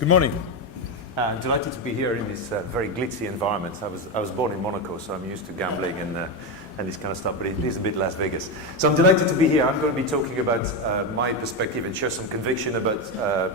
Good morning. I'm delighted to be here in this very glitzy environment. I was born in Monaco, so I'm used to gambling and this kind of stuff, but it is a bit Las Vegas. So I'm delighted to be here. I'm going to be talking about my perspective and share some conviction about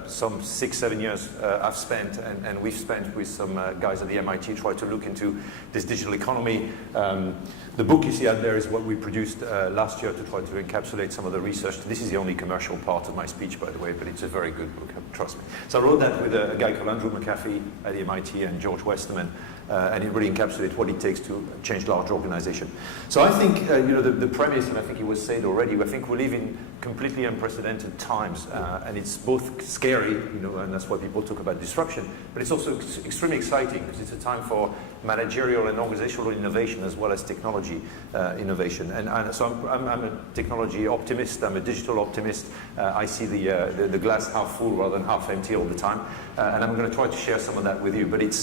some 6-7 years I've spent and we've spent with some guys at the MIT trying to look into this digital economy. The book you see out there is what we produced last year to try to encapsulate some of the research. This is the only commercial part of my speech, by the way, but it's a very good book, trust me. So I wrote that with a guy called Andrew McAfee at the MIT and George Westerman, and it really encapsulates what it takes to change large organizations. So I think, the premise, and I think it was said already, I think we live in completely unprecedented times, and it's both scary, and that's why people talk about disruption, but it's also extremely exciting because it's a time for managerial and organizational innovation as well as technology innovation. And so I'm a technology optimist, I'm a digital optimist. I see the glass half full rather than half empty all the time, and I'm going to try to share some of that with you, but it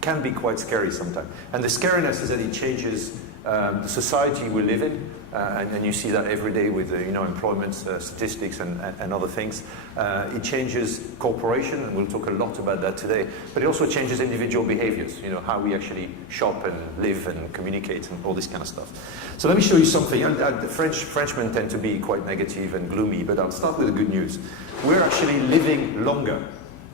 can be quite scary sometimes. And the scariness is that it changes the society we live in, and you see that every day with employment statistics and other things. It changes cooperation, and we'll talk a lot about that today, but it also changes individual behaviors, how we actually shop and live and communicate and all this kind of stuff. So let me show you something. The Frenchmen tend to be quite negative and gloomy, but I'll start with the good news. We're actually living longer.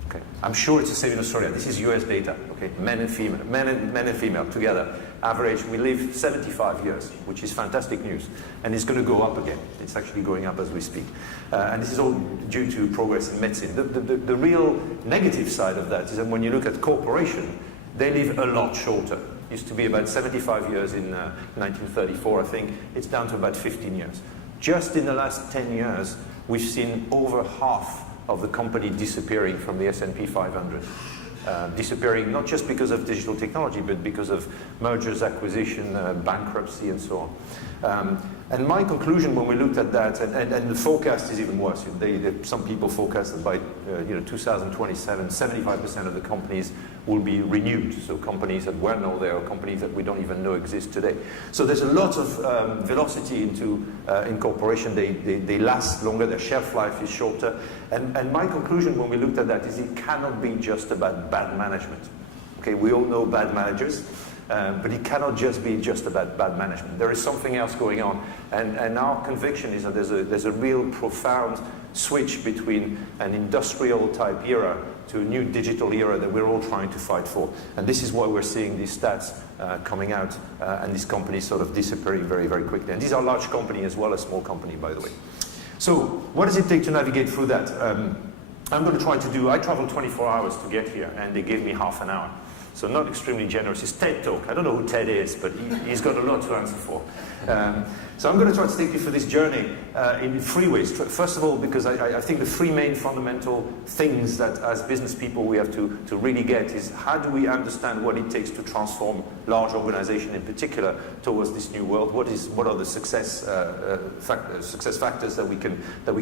Okay. I'm sure it's the same in Australia. This is US data. Okay, men and female together. Average, we live 75 years, which is fantastic news. And it's going to go up again. It's actually going up as we speak. And this is all due to progress in medicine. The real negative side of that is that when you look at corporation, they live a lot shorter. It used to be about 75 years in 1934, I think. It's down to about 15 years. Just in the last 10 years, we've seen over half of the company disappearing from the S&P 500. Disappearing not just because of digital technology, but because of mergers, acquisition, bankruptcy, and so on. And my conclusion when we looked at that, and the forecast is even worse. Some people forecast that by 2027, 75% of the companies will be renewed. So companies that were not there, or companies that we don't even know exist today. So there's a lot of velocity into incorporation. They last longer. Their shelf life is shorter. And my conclusion when we looked at that is it cannot be just about bad management. Okay, we all know bad managers. But it cannot just be just about bad management. There is something else going on. And our conviction is that there's a real profound switch between an industrial type era to a new digital era that we're all trying to fight for. And this is why we're seeing these stats coming out and these companies sort of disappearing very, very quickly. And these are large companies as well as small companies, by the way. So what does it take to navigate through that? I'm going to try to I traveled 24 hours to get here, and they gave me half an hour. So not extremely generous. It's TED Talk. I don't know who Ted is, but he's got a lot to answer for. So I'm going to try to take you for this journey in 3 ways. First of all, because I think the 3 main fundamental things that as business people we have to really get is how do we understand what it takes to transform large organizations in particular towards this new world? What are the success factors that we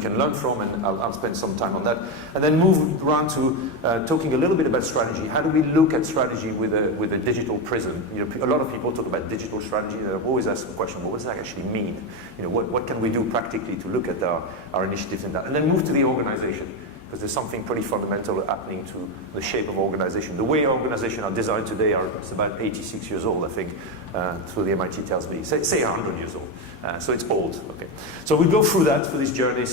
can learn from, and I'll spend some time on that. And then move around to talking a little bit about strategy. How do we look at strategy with a digital prism? A lot of people talk about digital strategy, and I've always asked the question, well, what does that actually mean? What can we do practically to look at our initiatives in that? And then move to the organization, because there's something pretty fundamental happening to the shape of organization. The way organizations are designed today it's about 86 years old, I think, so the MIT tells me. Say 100 years old. So it's old. Okay. So we'll go through that for this journey,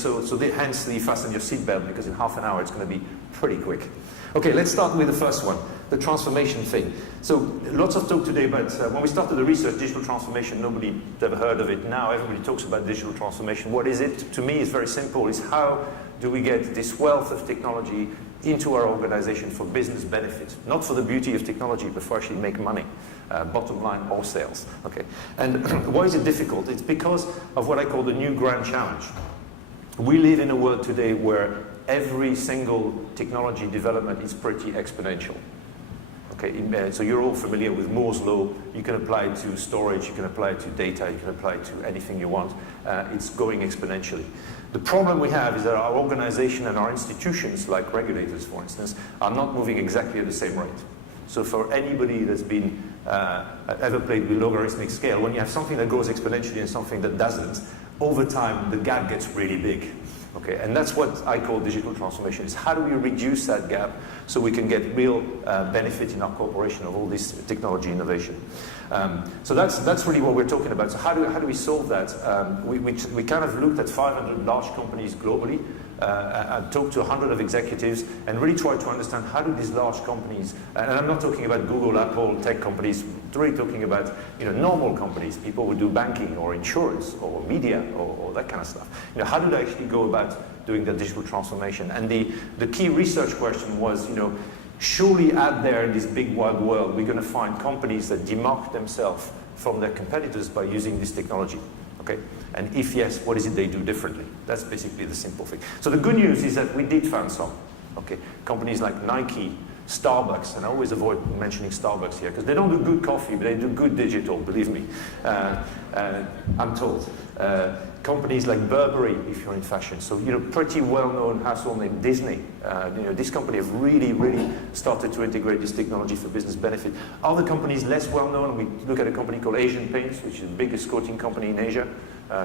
hence the fasten your seatbelt, because in half an hour it's going to be pretty quick. Okay, let's start with the first one, the transformation thing. So lots of talk today about, when we started the research, digital transformation, nobody ever heard of it. Now everybody talks about digital transformation. What is it? To me, it's very simple. It's how do we get this wealth of technology into our organization for business benefit? Not for the beauty of technology, but for actually make money, bottom line or sales. Okay. And why is it difficult? It's because of what I call the new grand challenge. We live in a world today where every single technology development is pretty exponential. Okay, so you're all familiar with Moore's law. You can apply it to storage, you can apply it to data, you can apply it to anything you want. It's going exponentially. The problem we have is that our organization and our institutions, like regulators, for instance, are not moving exactly at the same rate. So for anybody that's been ever played with logarithmic scale, when you have something that grows exponentially and something that doesn't, over time the gap gets really big. Okay, and that's what I call digital transformation, is how do we reduce that gap so we can get real benefit in our corporation of all this technology innovation. So that's really what we're talking about. So how do we solve that? We kind of looked at 500 large companies globally, and talked to 100 of executives and really tried to understand how do these large companies, and I'm not talking about Google, Apple, tech companies, really talking about normal companies, people who do banking or insurance or media or that kind of stuff. How do they actually go about doing their digital transformation? And the key research question was, surely out there in this big wide world, we're going to find companies that demark themselves from their competitors by using this technology. Okay? And if yes, what is it they do differently? That's basically the simple thing. So the good news is that we did find some. Okay? Companies like Nike, Starbucks, and I always avoid mentioning Starbucks here because they don't do good coffee, but they do good digital, believe me. I'm told. Companies like Burberry, if you're in fashion. So, pretty well-known household name, Disney. This company have really, really started to integrate this technology for business benefit. Other companies less well-known, we look at a company called Asian Paints, which is the biggest coating company in Asia.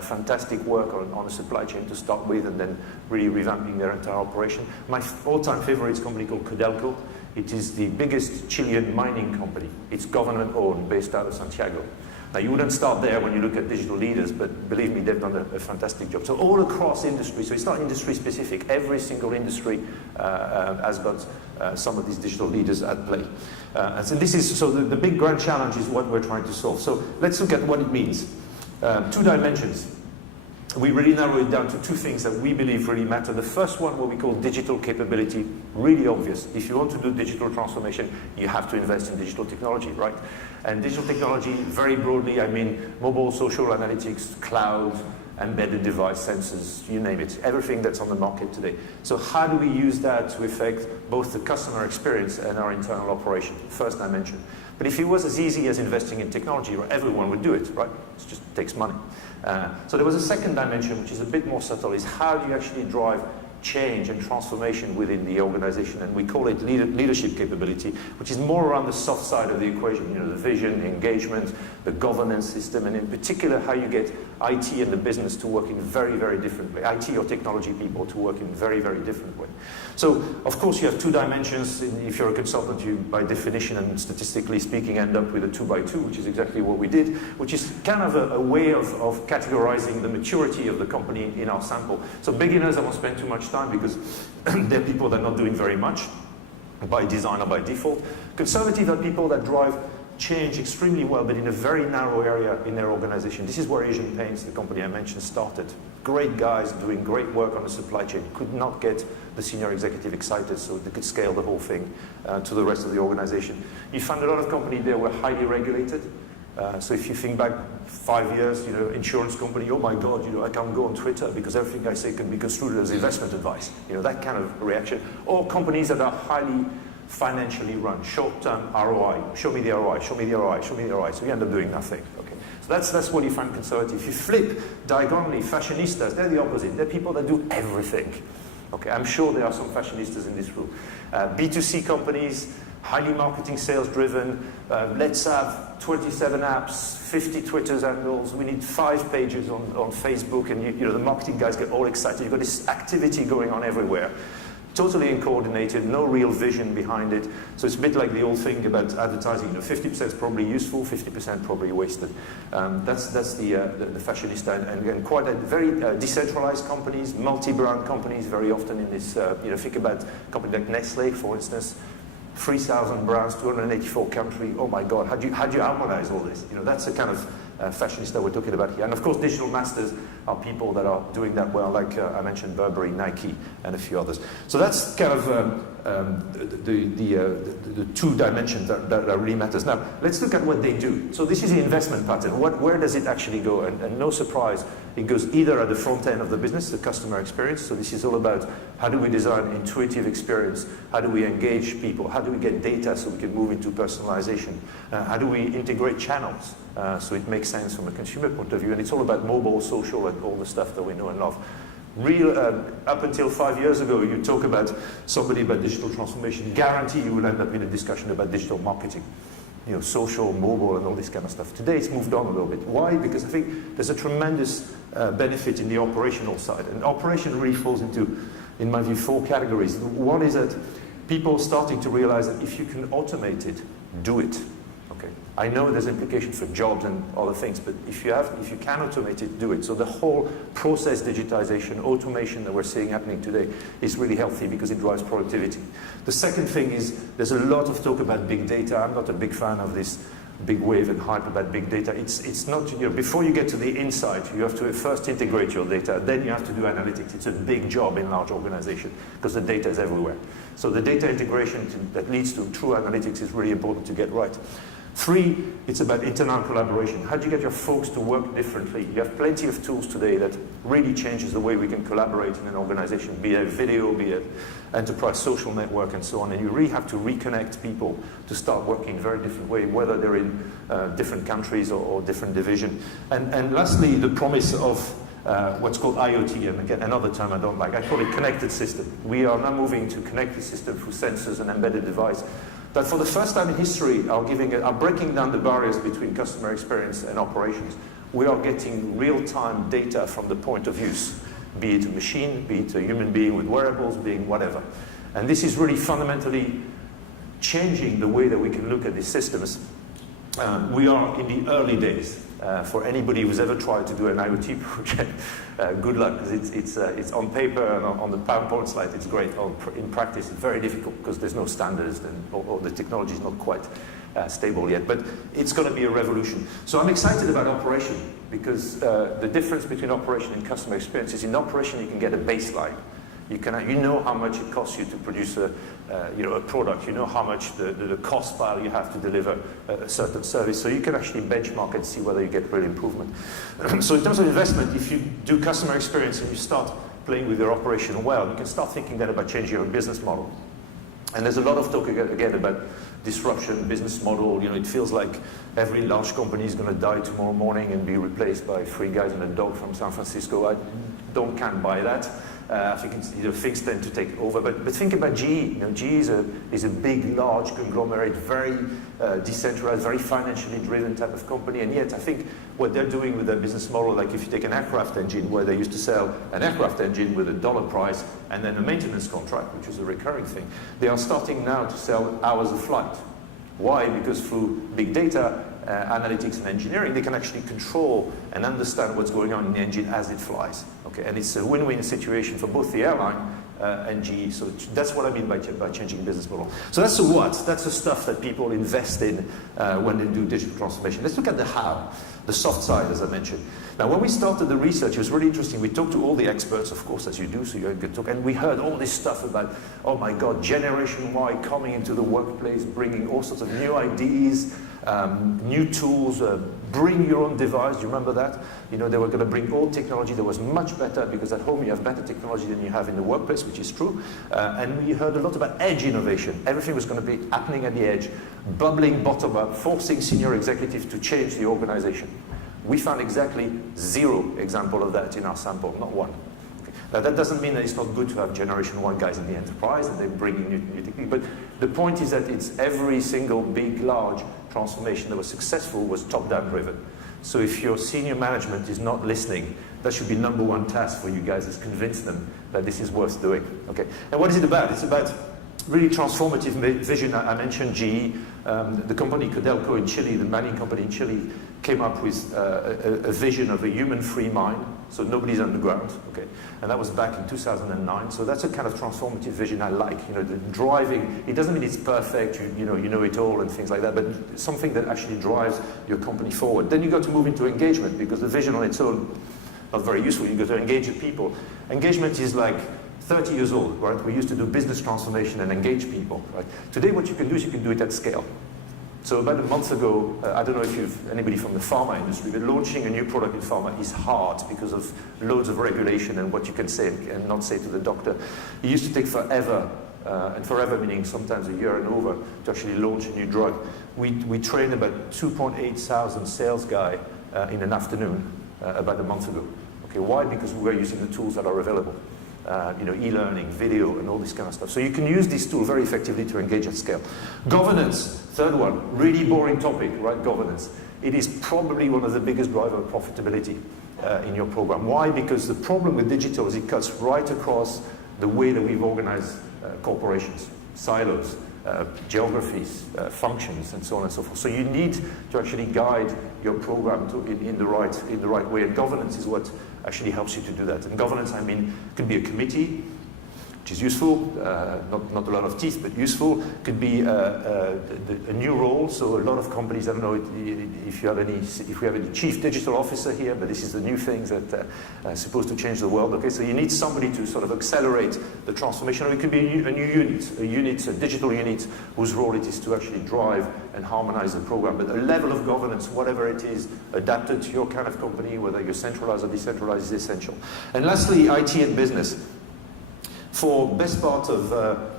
Fantastic work on the supply chain to start with and then really revamping their entire operation. My all-time favorite is a company called Codelco. It is the biggest Chilean mining company. It's government-owned, based out of Santiago. Now, you wouldn't start there when you look at digital leaders, but believe me, they've done a fantastic job. So all across industry, so it's not industry-specific. Every single industry has got some of these digital leaders at play. And so the big grand challenge is what we're trying to solve. So let's look at what it means. 2 dimensions. We really narrow it down to 2 things that we believe really matter. The first one, what we call digital capability, really obvious. If you want to do digital transformation, you have to invest in digital technology, right? And digital technology, very broadly, I mean mobile, social analytics, cloud, embedded device, sensors, you name it, everything that's on the market today. So how do we use that to affect both the customer experience and our internal operation? First dimension. But if it was as easy as investing in technology, everyone would do it, right? It just takes money. So there was a second dimension, which is a bit more subtle, is how do you actually drive change and transformation within the organization, and we call it leadership capability, which is more around the soft side of the equation, the vision, the engagement, the governance system, and in particular how you get IT and the business to work in very, very different way, IT or technology people to work in very, very different way. So, of course, you have 2 dimensions. If you're a consultant, you, by definition and statistically speaking, end up with a 2x2, which is exactly what we did, which is kind of a way of categorizing the maturity of the company in our sample. So beginners, I won't spend too much time because they're people that are not doing very much by design or by default. Conservative are people that drive change extremely well, but in a very narrow area in their organization. This is where Asian Paints, the company I mentioned, started. Great guys doing great work on the supply chain, could not get the senior executive excited so they could scale the whole thing to the rest of the organization. You find a lot of companies there were highly regulated. So if you think back 5 years, insurance company, oh my God, I can't go on Twitter because everything I say can be construed as investment advice. That kind of reaction. Or companies that are highly financially run, short-term ROI. Show me the ROI, show me the ROI, show me the ROI. So you end up doing nothing. Okay. So that's what you find conservative. If you flip diagonally, fashionistas, they're the opposite. They're people that do everything. Okay, I'm sure there are some fashionistas in this room. B2C companies, highly marketing sales driven. Let's have 27 apps, 50 Twitter handles. We need 5 pages on Facebook, and the marketing guys get all excited. You've got this activity going on everywhere. Totally uncoordinated, no real vision behind it. So it's a bit like the old thing about advertising. 50% is probably useful, 50% probably wasted. That's the fashionista, and quite a very decentralized companies, multi-brand companies, very often in this. Think about a company like Nestle, for instance. 3,000 brands, 284 countries. Oh my God, how do you harmonize all this? That's the kind of fashionista we're talking about here. And of course, digital masters are people that are doing that well, like I mentioned Burberry, Nike, and a few others. So that's kind of the 2 dimensions that really matters. Now, let's look at what they do. So this is the investment pattern. Where does it actually go? And no surprise, it goes either at the front end of the business, the customer experience. So this is all about how do we design intuitive experience? How do we engage people? How do we get data so we can move into personalization? How do we integrate channels so it makes sense from a consumer point of view? And it's all about mobile, social, and all the stuff that we know and love. Up until 5 years ago, you talk about somebody about digital transformation, guarantee you will end up in a discussion about digital marketing. social, mobile, and all this kind of stuff. Today it's moved on a little bit. Why? Because I think there's a tremendous benefit in the operational side. And operation really falls into, in my view, 4 categories. One is that people starting to realize that if you can automate it, do it. Okay. I know there's implications for jobs and other things, but if you can automate it, do it. So the whole process digitization, automation that we're seeing happening today is really healthy because it drives productivity. The second thing is there's a lot of talk about big data. I'm not a big fan of this big wave and hype about big data. It's not, before you get to the insight, you have to first integrate your data, then you have to do analytics. It's a big job in large organizations because the data is everywhere. So the data integration that leads to true analytics is really important to get right. 3, it's about internal collaboration. How do you get your folks to work differently? You have plenty of tools today that really changes the way we can collaborate in an organization, be it video, be it enterprise social network, and so on. And you really have to reconnect people to start working in a very different way, whether they're in different countries or different divisions. And lastly, the promise of what's called IoT, and again, another term I don't like. I call it connected system. We are now moving to connected system through sensors and embedded device. That for the first time in history are breaking down the barriers between customer experience and operations. We are getting real-time data from the point of use, be it a machine, be it a human being with wearables, being whatever. And this is really fundamentally changing the way that we can look at these systems. We are in the early days. For anybody who's ever tried to do an IoT project, good luck, because it's on paper and on the PowerPoint slide, it's great. In practice, it's very difficult because there's no standards or the technology is not quite stable yet. But it's going to be a revolution. So I'm excited about operation because the difference between operation and customer experience is in operation you can get a baseline. You know how much it costs you to produce a product. You know how much the cost pile you have to deliver a certain service. So you can actually benchmark and see whether you get real improvement. So in terms of investment, if you do customer experience and you start playing with your operation well, you can start thinking then about changing your business model. And there's a lot of talk again about disruption, business model. It feels like every large company is going to die tomorrow morning and be replaced by 3 guys and a dog from San Francisco. I can't buy that. I think things tend to take over. But think about GE. GE is a big, large conglomerate, very decentralized, very financially driven type of company. And yet I think what they're doing with their business model, like if you take an aircraft engine where they used to sell an aircraft engine with $1 price and then a maintenance contract, which is a recurring thing, they are starting now to sell hours of flight. Why? Because through big data, analytics and engineering, they can actually control and understand what's going on in the engine as it flies. Okay, and it's a win-win situation for both the airline and GE. So that's what I mean by changing business model. So that's the what. That's the stuff that people invest in when they do digital transformation. Let's look at the how, the soft side, as I mentioned. Now, when we started the research, it was really interesting. We talked to all the experts, of course, as you do, so you had a good talk. And we heard all this stuff about, oh my God, Generation Y coming into the workplace, bringing all sorts of new ideas, new tools, bring your own device. Do you remember that? They were going to bring old technology that was much better because at home you have better technology than you have in the workplace, which is true. And we heard a lot about edge innovation. Everything was going to be happening at the edge, bubbling bottom up, forcing senior executives to change the organization. We found exactly 0 example of that in our sample, not one. Okay. Now that doesn't mean that it's not good to have Generation 1 guys in the enterprise and they're bringing new technique, but the point is that it's every single big, large transformation that was successful was top-down driven. So if your senior management is not listening, that should be number 1 task for you guys, is convince them that this is worth doing. Okay. And what is it about? It's about really transformative vision. I mentioned GE. The company Codelco in Chile, the mining company in Chile, came up with a vision of a human-free mine, so nobody's underground. Okay, and that was back in 2009. So that's a kind of transformative vision I like. The driving. It doesn't mean it's perfect. You know it all and things like that, but something that actually drives your company forward. Then you got to move into engagement because the vision on its own not very useful. You got to engage with people. Engagement is like 30 years old, right? We used to do business transformation and engage people, right? Today what you can do is you can do it at scale. So about a month ago, I don't know if you've anybody from the pharma industry, but launching a new product in pharma is hard because of loads of regulation and what you can say and not say to the doctor. It used to take forever, and forever meaning sometimes a year and over, to actually launch a new drug. We trained about 2,800 sales guy in an afternoon about a month ago. Okay, why? Because we were using the tools that are available. e-learning, video, and all this kind of stuff. So you can use this tool very effectively to engage at scale. Governance, third one, really boring topic, right? Governance. It is probably one of the biggest driver of profitability in your program. Why? Because the problem with digital is it cuts right across the way that we've organized corporations, silos, geographies, functions, and so on and so forth. So you need to actually guide your program in the right way, and governance is what actually helps you to do that. And governance, I mean, could be a committee, which is useful, not a lot of teeth, but useful. Could be a new role. So a lot of companies, I don't know if we have any chief digital officer here, but this is the new thing that supposed to change the world. Okay, so you need somebody to sort of accelerate the transformation. Or it could be a new unit, a digital unit, whose role it is to actually drive and harmonize the program. But a level of governance, whatever it is, adapted to your kind of company, whether you're centralized or decentralized, is essential. And lastly, IT and business. For best part of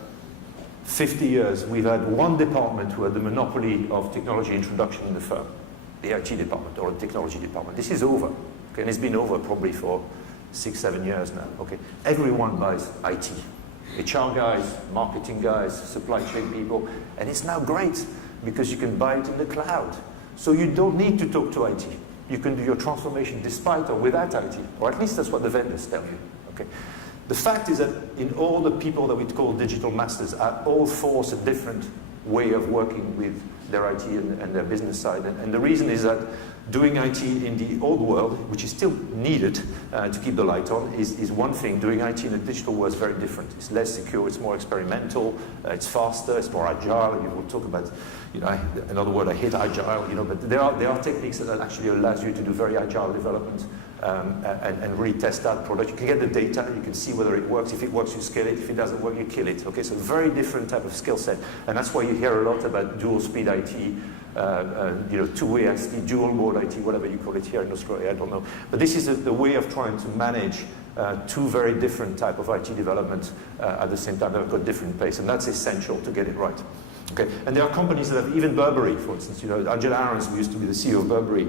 50 years, we've had one department who had the monopoly of technology introduction in the firm, the IT department or the technology department. This is over, okay? And it's been over probably for 6-7 years now. Okay, everyone buys IT, HR guys, marketing guys, supply chain people, and it's now great because you can buy it in the cloud. So you don't need to talk to IT. You can do your transformation despite or without IT, or at least that's what the vendors tell you. Okay. The fact is that in all the people that we call digital masters are all force a different way of working with their IT and their business side. And the reason is that doing IT in the old world, which is still needed to keep the light on, is one thing. Doing IT in the digital world is very different. It's less secure, it's more experimental, it's faster, it's more agile. You will talk about, another word, I hate agile, but there are techniques that actually allows you to do very agile development and really test that product. You can get the data, you can see whether it works. If it works, you scale it. If it doesn't work, you kill it. Okay, so very different type of skill set. And that's why you hear a lot about dual speed IT, two-way IT, dual mode IT, whatever you call it here in Australia, I don't know. But this is the way of trying to manage two very different type of IT development at the same time. They've got different pace, and that's essential to get it right. Okay, and there are companies that have, even Burberry, for instance, Angela Ahrens, who used to be the CEO of Burberry,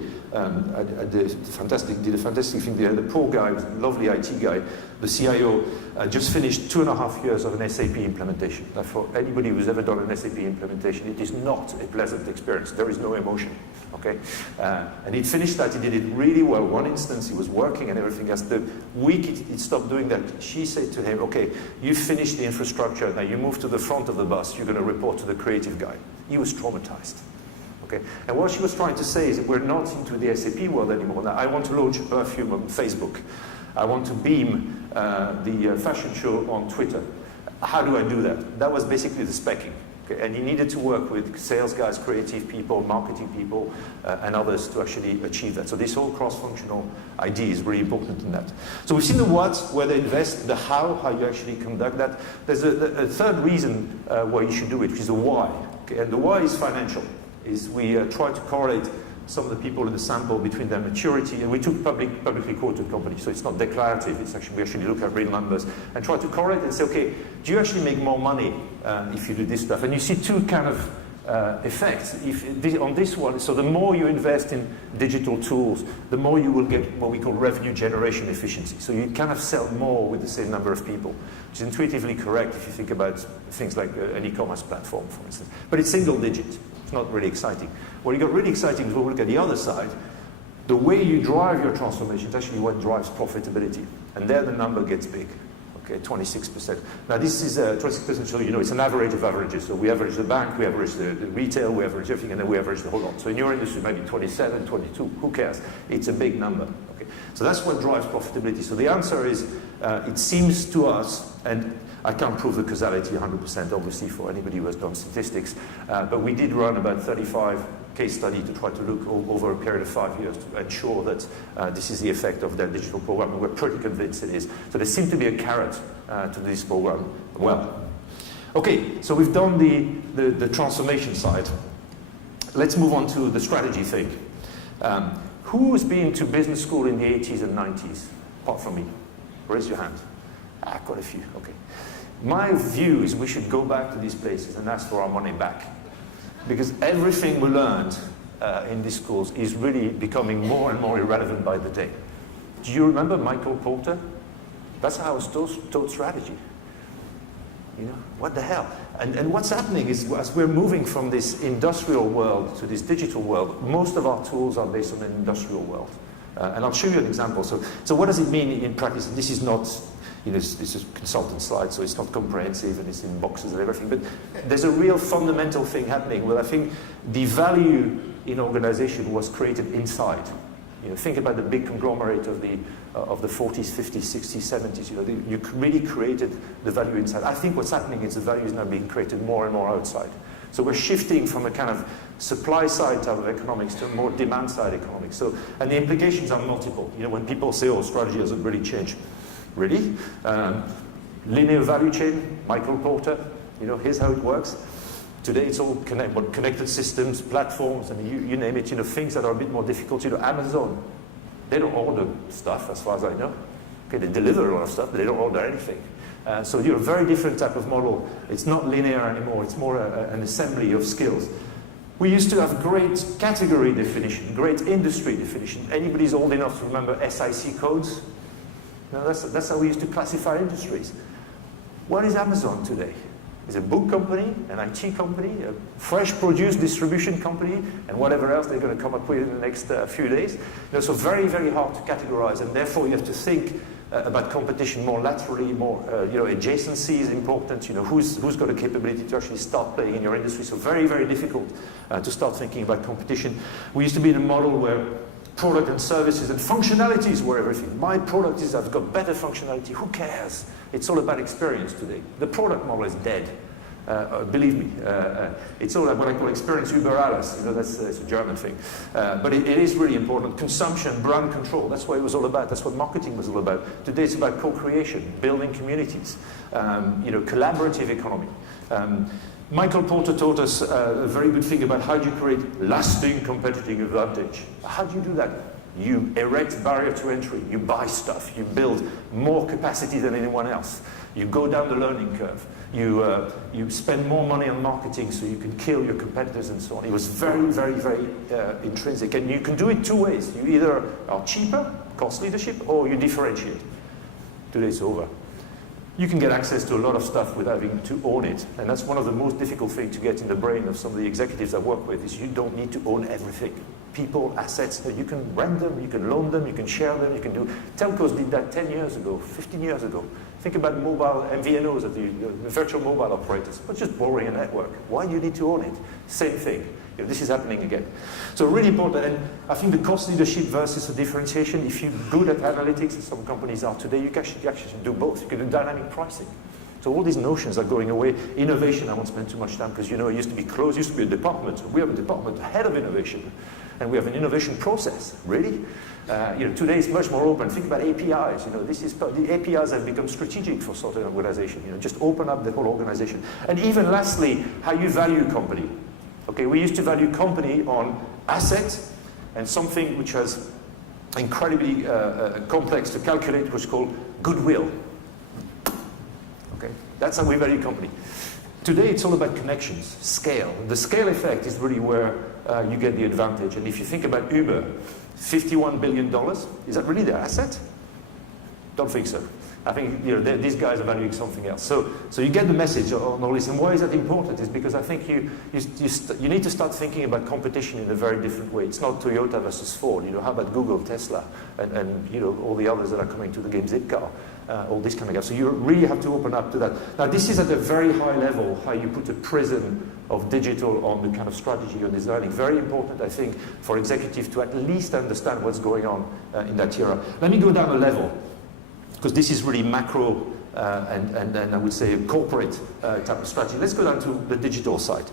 did a fantastic thing there. The poor guy, was a lovely IT guy, the CIO, just finished 2.5 years of an SAP implementation. Now, for anybody who's ever done an SAP implementation, it is not a pleasant experience. There is no emotion. Okay, and he finished that. He did it really well. One instance, he was working and everything else. The week he stopped doing that, she said to him, "Okay, you finished the infrastructure. Now you move to the front of the bus. You're going to report to the creative guy." He was traumatized. Okay, and what she was trying to say is that we're not into the SAP world anymore. Now I want to launch a perfume on Facebook. I want to beam the fashion show on Twitter. How do I do that? That was basically the specking. Okay, and he needed to work with sales guys, creative people, marketing people, and others to actually achieve that. So this whole cross-functional idea is really important in that. So we've seen the what, where they invest, the how you actually conduct that. There's a third reason why you should do it, which is the why. Okay, and the why is financial. Is we try to correlate some of the people in the sample between their maturity, and we took publicly quoted companies, so it's not declarative, it's actually, we actually look at real numbers and try to correlate and say, okay, do you actually make more money if you do this stuff? And you see two kind of effects. On this one, so the more you invest in digital tools, the more you will get what we call revenue generation efficiency. So you kind of sell more with the same number of people, which is intuitively correct if you think about things like an e-commerce platform, for instance. But it's single digit. It's not really exciting. What got really exciting is when we look at the other side, the way you drive your transformation is actually what drives profitability. And there the number gets big. Okay, 26%. Now this is 26%, so it's an average of averages. So we average the bank, we average the retail, we average everything, and then we average the whole lot. So in your industry, maybe 27, 22, who cares? It's a big number. Okay, so that's what drives profitability. So the answer is, it seems to us, and I can't prove the causality 100%, obviously, for anybody who has done statistics, but we did run about 35 case study to try to look over a period of 5 years to ensure that this is the effect of their digital program, and we're pretty convinced it is. So there seems to be a carrot to this program. Well, okay, so we've done the transformation side. Let's move on to the strategy thing. Who's been to business school in the 80s and 90s, apart from me? Raise your hand. Quite a few, okay. My view is we should go back to these places and ask for our money back. Because everything we learned in these schools is really becoming more and more irrelevant by the day. Do you remember Michael Porter? That's how I was taught strategy. You know, what the hell? And what's happening is, as we're moving from this industrial world to this digital world, most of our tools are based on an industrial world. And I'll show you an example. So what does it mean in practice? This is not, you know, this is a consultant slide, so it's not comprehensive and it's in boxes and everything. But there's a real fundamental thing happening where I think the value in organization was created inside. You know, think about the big conglomerate of the 40s, 50s, 60s, 70s. You know, you really created the value inside. I think what's happening is the value is now being created more and more outside. So we're shifting from a kind of supply side type of economics to a more demand side economics. So, and the implications are multiple. You know, when people say, "Oh, strategy hasn't really changed," really? Linear value chain, Michael Porter. You know, here's how it works. Today it's all connected systems, platforms, and you name it, you know, things that are a bit more difficult. You know, Amazon, they don't order stuff as far as I know. Okay, they deliver a lot of stuff, but they don't order anything. So you're a very different type of model. It's not linear anymore, it's more an assembly of skills. We used to have great category definition, great industry definition. Anybody's old enough to remember SIC codes? No, that's how we used to classify industries. What is Amazon today? It's a book company, an IT company, a fresh produce distribution company, and whatever else they're going to come up with in the next few days. You know, so very, very hard to categorize, and therefore you have to think about competition more laterally, more, you know, adjacency is important. You know, who's got a capability to actually start playing in your industry? So very, very difficult to start thinking about competition. We used to be in a model where product and services and functionalities were everything. My product is, I've got better functionality. Who cares? It's all about experience today. The product model is dead. Believe me, it's all about what I call experience über alles. You know, that's it's a German thing. But it is really important. Consumption, brand control, that's what it was all about. That's what marketing was all about. Today it's about co-creation, building communities, you know, collaborative economy. Michael Porter taught us a very good thing about how do you create lasting competitive advantage. How do you do that? You erect barrier to entry. You buy stuff. You build more capacity than anyone else. You go down the learning curve. You spend more money on marketing so you can kill your competitors and so on. It was very, very, very intrinsic. And you can do it two ways. You either are cheaper, cost leadership, or you differentiate. Today it's over. You can get access to a lot of stuff without having to own it. And that's one of the most difficult things to get in the brain of some of the executives I work with, is you don't need to own everything. People, assets, you can rent them, you can loan them, you can share them, you can do... Telcos did that 10 years ago, 15 years ago. Think about mobile MVNOs, the virtual mobile operators, but just borrowing a network. Why do you need to own it? Same thing. You know, this is happening again. So really important, and I think the cost leadership versus the differentiation, if you're good at analytics, as some companies are today, you actually do both. You can do dynamic pricing. So all these notions are going away. Innovation, I won't spend too much time, because you know, it used to be closed, it used to be a department. We have a department ahead of innovation, and we have an innovation process. Really? You know, today it's much more open. Think about APIs. You know, the APIs have become strategic for sort of organization. You know, just open up the whole organization. And even lastly, how you value company. Okay, we used to value company on assets and something which was incredibly complex to calculate, which was called goodwill. Okay, that's how we value company. Today it's all about connections, scale. The scale effect is really where you get the advantage. And if you think about Uber, $51 billion, is that really their asset? Don't think so. I think, you know, these guys are valuing something else. So you get the message on all this. And why is that important? Is because I think you need to start thinking about competition in a very different way. It's not Toyota versus Ford. You know, how about Google, Tesla, and you know, all the others that are coming to the game, Zipcar, all this kind of stuff. So you really have to open up to that. Now, this is at a very high level, how you put a prism of digital on the kind of strategy on designing. Very important, I think, for executives to at least understand what's going on in that era. Let me go down a level, because this is really macro and I would say a corporate type of strategy. Let's go down to the digital side.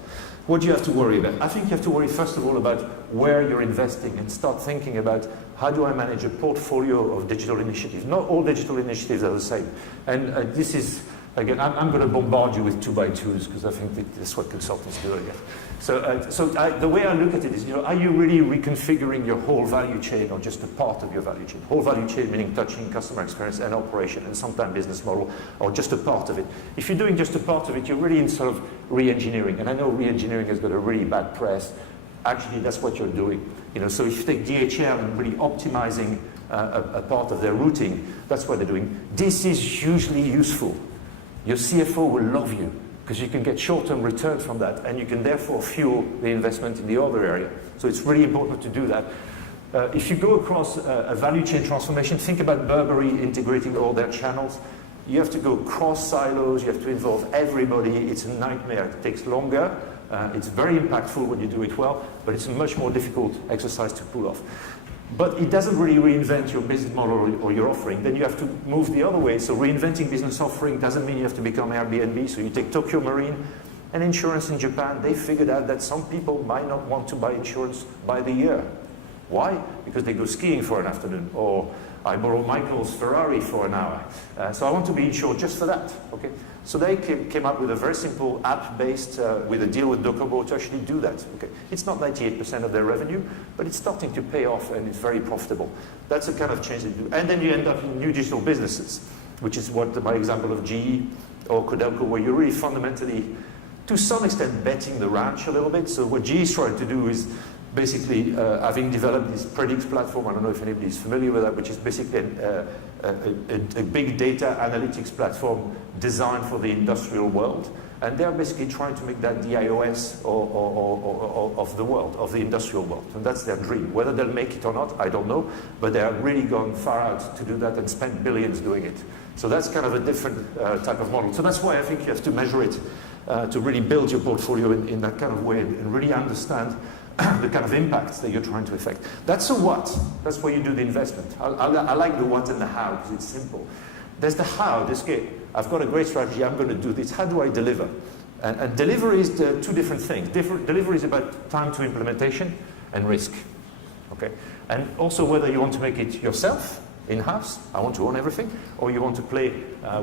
What do you have to worry about? I think you have to worry first of all about where you're investing and start thinking about how do I manage a portfolio of digital initiatives. Not all digital initiatives are the same. And this is, again, I'm going to bombard you with 2x2s because I think that's what consultants do, I guess. So the way I look at it is, you know, are you really reconfiguring your whole value chain or just a part of your value chain? Whole value chain meaning touching customer experience and operation and sometimes business model, or just a part of it. If you're doing just a part of it, you're really in sort of re-engineering. And I know re-engineering has got a really bad press. Actually, that's what you're doing. You know, so if you take DHL and really optimizing a part of their routing. That's what they're doing. This is hugely useful. Your CFO will love you because you can get short-term return from that, and you can therefore fuel the investment in the other area. So it's really important to do that. If you go across a value chain transformation, think about Burberry integrating all their channels. You have to go cross silos, you have to involve everybody. It's a nightmare. It takes longer. It's very impactful when you do it well, but it's a much more difficult exercise to pull off. But it doesn't really reinvent your business model or your offering. Then you have to move the other way. So reinventing business offering doesn't mean you have to become Airbnb. So you take Tokyo Marine and insurance in Japan. They figured out that some people might not want to buy insurance by the year. Why? Because they go skiing for an afternoon, or I borrow Michael's Ferrari for an hour. So I want to be insured just for that. Okay. So they came up with a very simple app-based, with a deal with Docomo to actually do that. Okay. It's not 98% of their revenue, but it's starting to pay off and it's very profitable. That's the kind of change they do. And then you end up in new digital businesses, which is what my example of GE or Codelco, where you're really fundamentally, to some extent, betting the ranch a little bit. So what GE is trying to do is basically, having developed this Predix platform, I don't know if anybody is familiar with that, which is basically a big data analytics platform designed for the industrial world. And they're basically trying to make that the iOS of the world, of the industrial world. And that's their dream. Whether they'll make it or not, I don't know. But they are really gone far out to do that and spend billions doing it. So that's kind of a different type of model. So that's why I think you have to measure it to really build your portfolio in that kind of way and really understand the kind of impacts that you're trying to affect. That's a what. That's where you do the investment. I like the what and the how because it's simple. There's the how. This okay, I've got a great strategy. I'm going to do this. How do I deliver? And delivery is two different things. Delivery is about time to implementation and risk. Okay. And also whether you want to make it yourself in-house. I want to own everything, or you want to play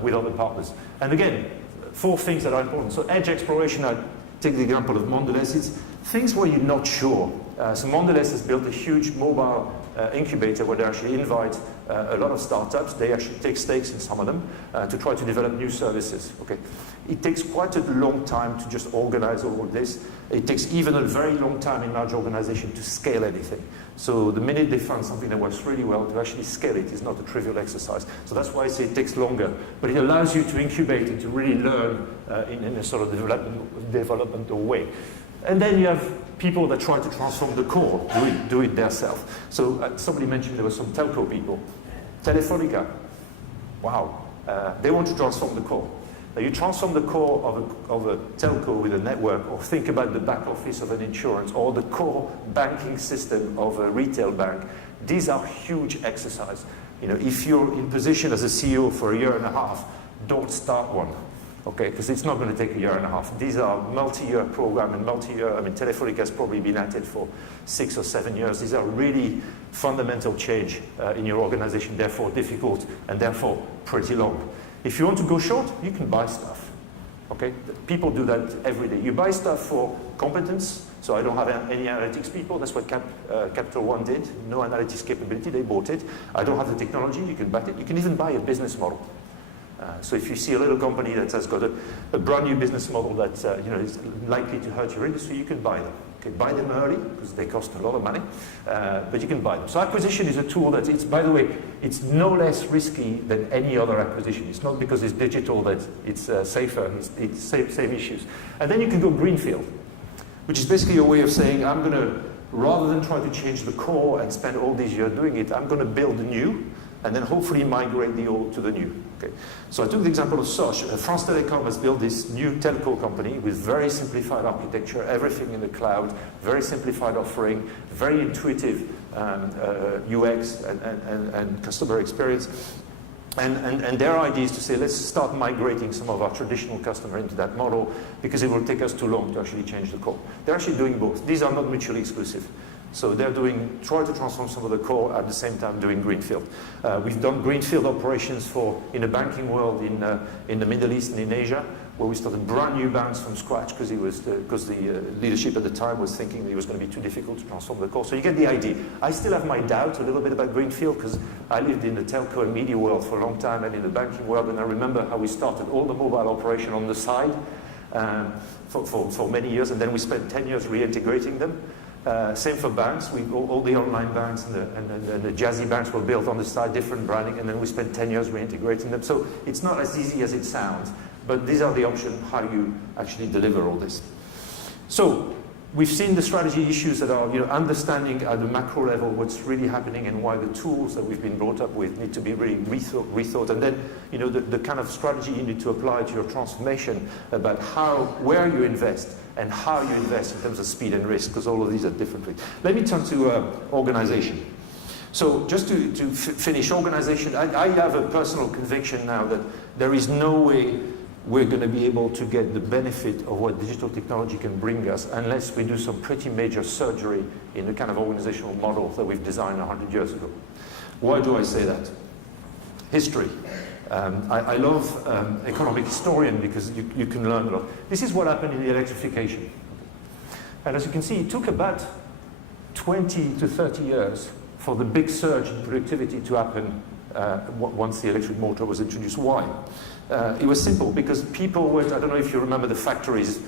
with other partners. And again, 4 things that are important. So edge exploration. I take the example of Mondelez. It's things where you're not sure. So Mondelez has built a huge mobile incubator where they actually invite a lot of startups. They actually take stakes in some of them to try to develop new services. Okay, it takes quite a long time to just organize all of this. It takes even a very long time in large organization to scale anything. So the minute they find something that works really well, to actually scale it is not a trivial exercise. So that's why I say it takes longer. But it allows you to incubate and to really learn in a sort of developmental way. And then you have people that try to transform the core, do it themselves. So somebody mentioned there were some telco people. Telefonica, wow, they want to transform the core. Now you transform the core of a telco with a network, or think about the back office of an insurance, or the core banking system of a retail bank. These are huge exercises. You know, if you're in position as a CEO for a year and a half, don't start one. Okay, because it's not going to take a year and a half. These are multi-year program and multi-year. I mean, Telefonica has probably been at it for 6 or 7 years. These are really fundamental change in your organization, therefore difficult and therefore pretty long. If you want to go short, you can buy stuff. Okay, people do that every day. You buy stuff for competence. So I don't have any analytics people. That's what Capital One did. No analytics capability. They bought it. I don't have the technology. You can buy it. You can even buy a business model. So if you see a little company that has got a brand new business model that is likely to hurt your industry, you can buy them. Okay, buy them early because they cost a lot of money, but you can buy them. So acquisition is a tool that it's, by the way, it's no less risky than any other acquisition. It's not because it's digital that it's safer. It's same issues. And then you can go greenfield, which is basically a way of saying I'm going to, rather than try to change the core and spend all these years doing it, I'm going to build new and then hopefully migrate the old to the new. Okay. So I took the example of Soch. France Telecom has built this new telco company with very simplified architecture, everything in the cloud, very simplified offering, very intuitive UX and customer experience. And their idea is to say, let's start migrating some of our traditional customer into that model because it will take us too long to actually change the core. They're actually doing both. These are not mutually exclusive. So they're try to transform some of the core at the same time doing greenfield. We've done greenfield operations in the banking world in the Middle East and in Asia, where we started brand new banks from scratch because the leadership at the time was thinking it was going to be too difficult to transform the core. So you get the idea. I still have my doubts a little bit about greenfield because I lived in the telco and media world for a long time and in the banking world, and I remember how we started all the mobile operation on the side for many years, and then we spent 10 years reintegrating them. Same for banks. All the online banks and the jazzy banks were built on the side, different branding, and then we spent 10 years reintegrating them. So it's not as easy as it sounds, but these are the options how you actually deliver all this. So we've seen the strategy issues that are, understanding at the macro level what's really happening and why the tools that we've been brought up with need to be really rethought. And then, the kind of strategy you need to apply to your transformation about where you invest and how you invest in terms of speed and risk, because all of these are different. Let me turn to organization. So just to finish organization, I have a personal conviction now that there is no way we're going to be able to get the benefit of what digital technology can bring us unless we do some pretty major surgery in the kind of organizational model that we've designed 100 years ago. Why do I say that? History. I love economic historian because you can learn a lot. This is what happened in the electrification. And as you can see, it took about 20 to 30 years for the big surge in productivity to happen once the electric motor was introduced. Why? It was simple because people were, I don't know if you remember the factories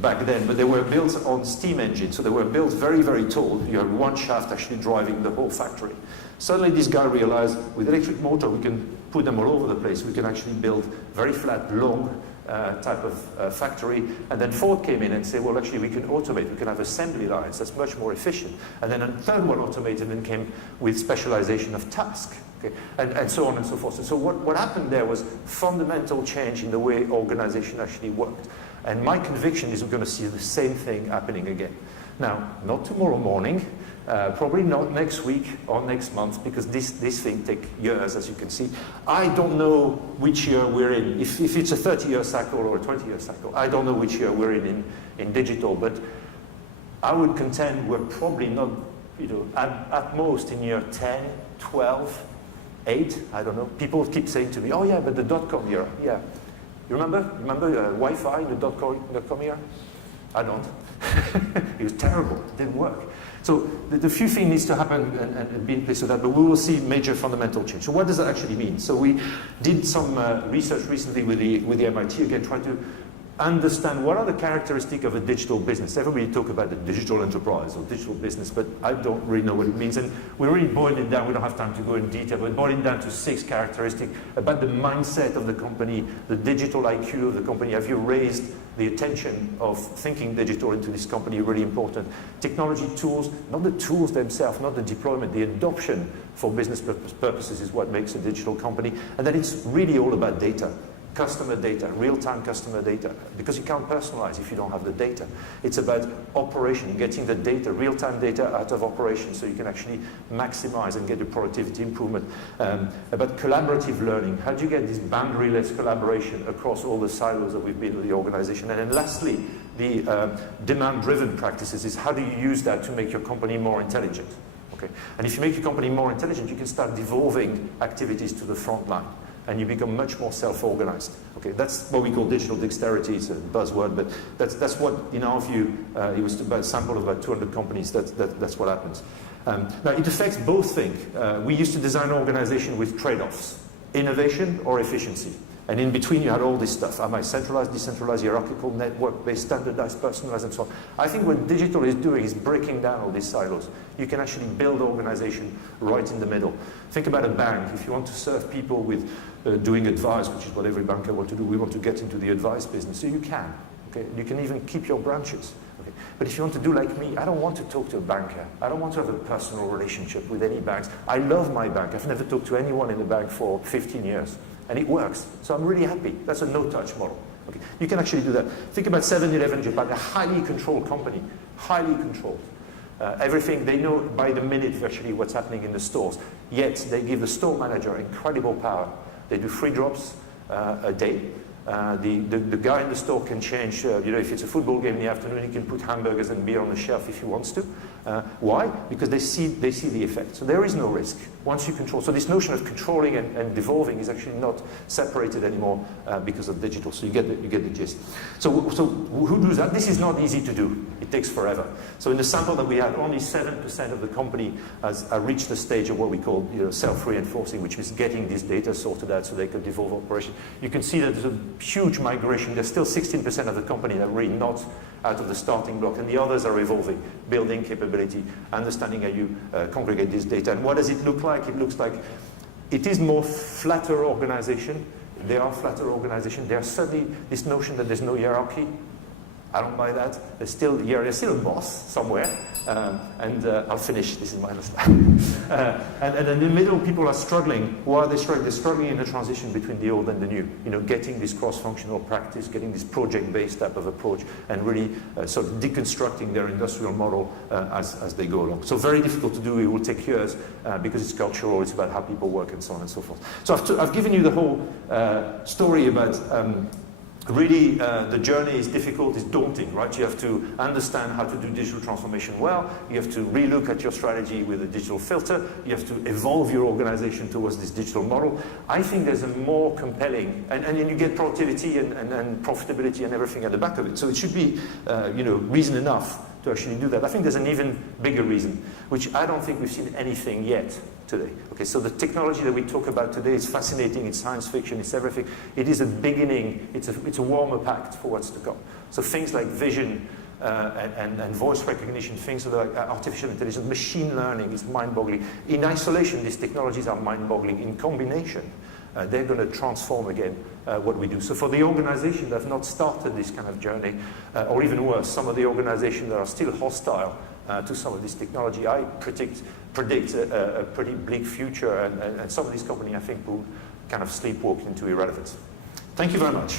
back then, but they were built on steam engines. So they were built very, very tall. You had one shaft actually driving the whole factory. Suddenly this guy realized with electric motor we can put them all over the place. We can actually build very flat, long type of factory. And then Ford came in and said, well, actually we can automate. We can have assembly lines. That's much more efficient. And then a third one automated and came with specialization of task. Okay? And so on and so forth. And so what happened there was fundamental change in the way organization actually worked. And my conviction is we're going to see the same thing happening again. Now, not tomorrow morning, probably not next week or next month, because this thing takes years, as you can see. I don't know which year we're in. If it's a 30-year cycle or a 20-year cycle, I don't know which year we're in digital, but I would contend we're probably not, at most in year 10, 12, 8, I don't know. People keep saying to me, oh yeah, but the dot-com era, yeah. You remember Wi-Fi in the dot-com era? I don't. It was terrible. It didn't work. So the few things needs to happen and be in place for that, but we will see major fundamental change. So what does that actually mean? So we did some research recently with the MIT, again, trying to understand what are the characteristics of a digital business. Everybody talk about the digital enterprise or digital business, but I don't really know what it means. And we really boiled it down. We don't have time to go in detail, but boiled it down to 6 characteristics about the mindset of the company, the digital IQ of the company. Have you raised the attention of thinking digital into this company? Really important. Technology tools, not the tools themselves, not the deployment, the adoption for business purposes is what makes a digital company. And then it's really all about data. Customer data, real-time customer data, because you can't personalize if you don't have the data. It's about operation, getting the data, real-time data out of operation so you can actually maximize and get the productivity improvement. About collaborative learning, how do you get this boundaryless collaboration across all the silos that we've built in the organization? And then lastly, the demand-driven practices is how do you use that to make your company more intelligent? Okay? And if you make your company more intelligent, you can start devolving activities to the front line, and you become much more self-organized. Okay, that's what we call digital dexterity. It's a buzzword, but that's what, in our view, it was about a sample of about 200 companies. That's what happens. Now, it affects both things. We used to design an organization with trade-offs, innovation or efficiency. And in between, you had all this stuff. Am I centralized, decentralized, hierarchical, network-based, standardized, personalized, and so on? I think what digital is doing is breaking down all these silos. You can actually build organization right in the middle. Think about a bank. If you want to serve people with doing advice, which is what every banker wants to do, we want to get into the advice business. So you can. Okay? You can even keep your branches. Okay? But if you want to do like me, I don't want to talk to a banker. I don't want to have a personal relationship with any banks. I love my bank. I've never talked to anyone in the bank for 15 years. And it works. So I'm really happy. That's a no-touch model. Okay. You can actually do that. Think about 7-Eleven Japan, a highly controlled company, highly controlled. Everything, they know by the minute virtually what's happening in the stores. Yet they give the store manager incredible power. They do 3 drops a day. The guy in the store can change, if it's a football game in the afternoon, he can put hamburgers and beer on the shelf if he wants to. Why? Because they see the effect. So there is no risk once you control. So this notion of controlling and devolving is actually not separated anymore because of digital. So you get the gist. So who does that? This is not easy to do. It takes forever. So in the sample that we had, only 7% of the company has reached the stage of what we call self-reinforcing, which is getting this data sorted out so they can devolve operation. You can see that there's a huge migration. There's still 16% of the company that are really not out of the starting block, and the others are evolving, building capability, understanding how you congregate this data. And what does it look like? It looks like it is more flatter organization. They are flatter organization. There's certainly this notion that there's no hierarchy. I don't buy that. There's still a boss somewhere. I'll finish. This is my last slide. And in the middle, people are struggling. Why are they struggling? They're struggling in the transition between the old and the new. You know, getting this cross-functional practice, getting this project-based type of approach, and really sort of deconstructing their industrial model as they go along. So very difficult to do. It will take years because it's cultural. It's about how people work and so on and so forth. So I've given you the whole story about. Really, the journey is difficult, it's daunting, right? You have to understand how to do digital transformation well. You have to relook at your strategy with a digital filter. You have to evolve your organization towards this digital model. I think there's a more compelling, and you get productivity and profitability and everything at the back of it. So it should be, reason enough to actually do that. I think there's an even bigger reason, which I don't think we've seen anything yet today. Okay, so the technology that we talk about today is fascinating, it's science fiction, it's everything. It is a beginning, it's a warm-up act for what's to come. So things like vision and voice recognition, things like artificial intelligence, machine learning is mind-boggling. In isolation, these technologies are mind-boggling. In combination, they're going to transform again what we do. So for the organizations that have not started this kind of journey, or even worse, some of the organizations that are still hostile to some of this technology, I predict a pretty bleak future, and some of these companies, I think, will kind of sleepwalk into irrelevance. Thank you very much.